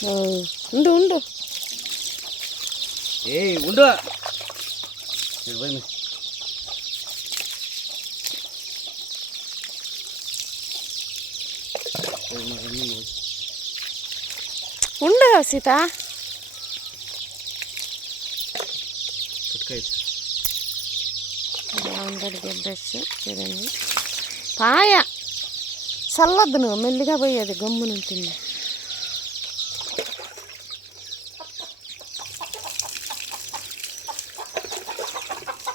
ఓ, ఉండు ఉండు ఏ ఉండు ఇటు పోయి మీ. పోయి మా అమ్మ పోయి. ఉండు సీత పట్టుకో. బాగుంటుంది బ్రష్ చూడండి పాయ చల్లద్దు నువ్వు మెల్లిగా పోయేది గమ్మున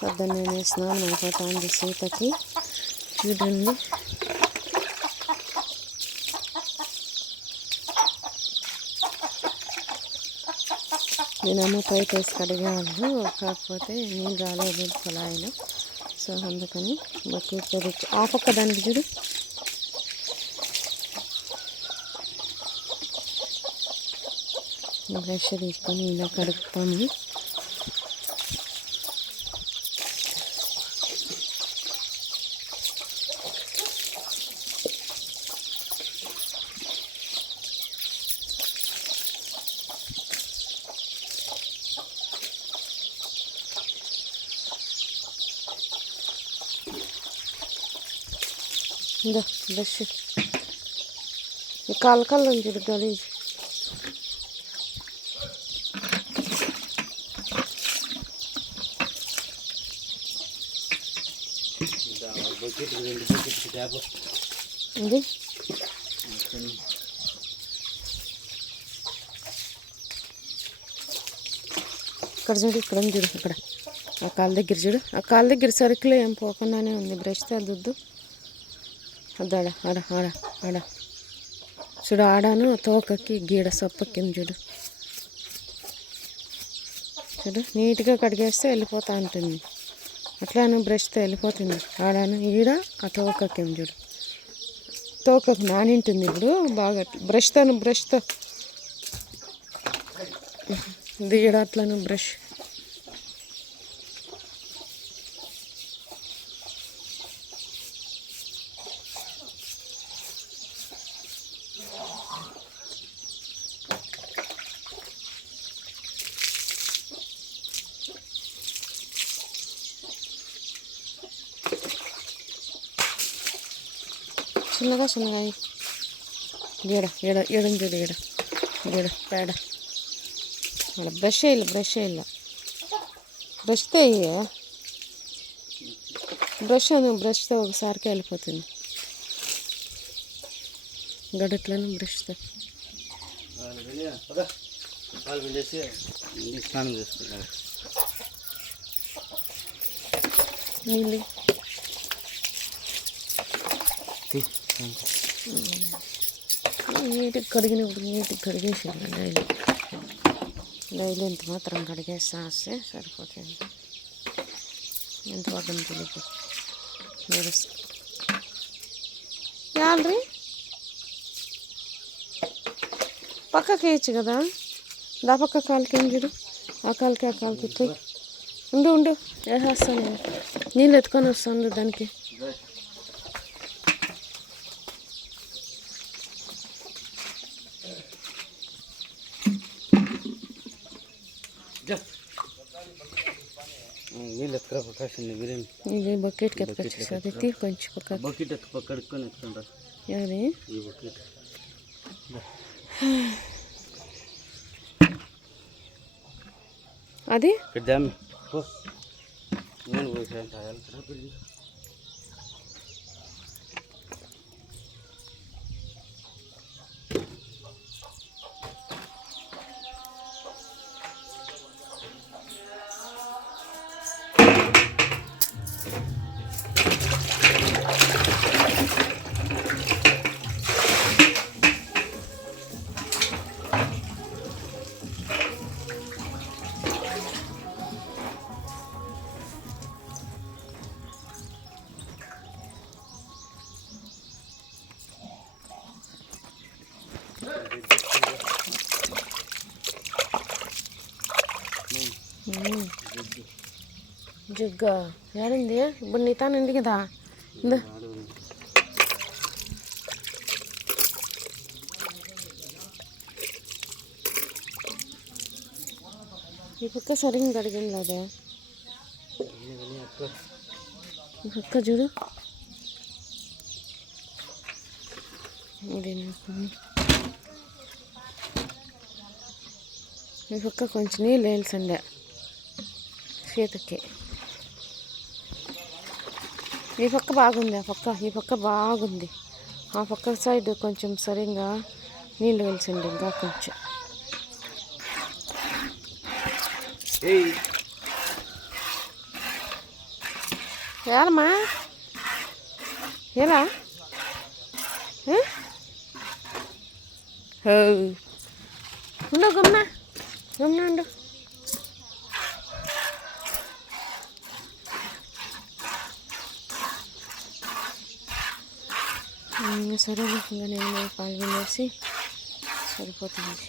పొద్దున్న నేను స్నానం అయిపోతుంది సీతకి చూడండి. నేనేమో పైకి వేసి కడిగాను కాకపోతే నీళ్ళు రాలేదు కుళాయిలో సో అందుకని బకెట్ ఆ పక్క దానికి చూడు. బ్రష్ తీసుకొని ఇలా కడుపుతాము ఇదో బ్రష్ ఈ కాలు కళ్ళు చూడు గలీజ్ ఇదా, ఇది ఇక్కడ చూడు ఇక్కడ ఉంది చూడు ఇక్కడ ఆ కాలు దగ్గర చూడు ఆ కాలు దగ్గర సరుకులు ఏం పోకుండానే ఉంది బ్రష్తో దుద్దు అదాడ ఆడ ఆడ ఆడ చూడు ఆడాను తోకకి గీడ సొప్పకి చూడు చూడు నీట్గా కడిగేస్తే వెళ్ళిపోతా ఉంటుంది అట్లాను బ్రష్తో వెళ్ళిపోతుంది ఆడాను ఈడ ఆ తోకకి చూడు తోకకు నానింటుంది ఇప్పుడు బాగా బ్రష్తో బ్రష్తో దిగడ అట్లను బ్రష్ చిన్నగా చిన్నగా అయ్యి ఈడ ఈడ ఈడని చూడు ఈడ ఈడ పేడ అలా బ్రష్ వేయాలి బ్రష్ వేయాలి బ్రష్తో అయ్యి బ్రష్ అని బ్రష్తో ఒకసారికి వెళ్ళిపోతుంది గడట్లను బ్రష్తో నీట్గా కడిగినప్పుడు నీట్గా కడిగేసేయాలి డైలీ? డైలీ ఎంత మాత్రం కడిగేస్తా వస్తే సరిపోతుంది. ఎంత పడుతుంది తెలియదు మీరు యాల్రీ పక్కకి వేయచ్చు కదా? దా పక్క కాలుకి ఏం చూడు? ఆ కాలుకి ఆ కాలుకి. ఉండు ఉండు. వేసేస్తాను. నీళ్ళు ఎత్తుకొని వస్తాను దానికి జా. ఆ, నీళ్ళు ఎత్తుకురా ప్రకాష్ మీరేం ఇది బకెట్కి ఎత్తుకొచ్చేసి. అది తీ కొంచెం పక్క బకెట్ ఎత్తుకో కడుక్కొని ఎత్తుకుంటా. యాది? ఈ బకెట్. అది? పెద్దామి. నేను పోసేంత జగ్గా. ఏడింది? ఇప్పుడు నీ తాను కదా ఇందా. ఈ పక్క సరిగ్గా కడిగిన లేదా అక్క చూడు. ఈ పక్క కొంచెం నీళ్ళు వేల్సండే సీతకి ఈ పక్క బాగుంది ఆ పక్క ఈ పక్క బాగుంది. ఆ పక్క సైడ్ కొంచెం సరిగ్గా నీళ్ళు వెలిసండి ఇంకా కొంచెం. ఏలమ్మా? ఎలా. ఉండు గమ్మ గమ్మ ఉండు. సరే ఇంకా నేను పాలు వినేసి సరిపోతుంది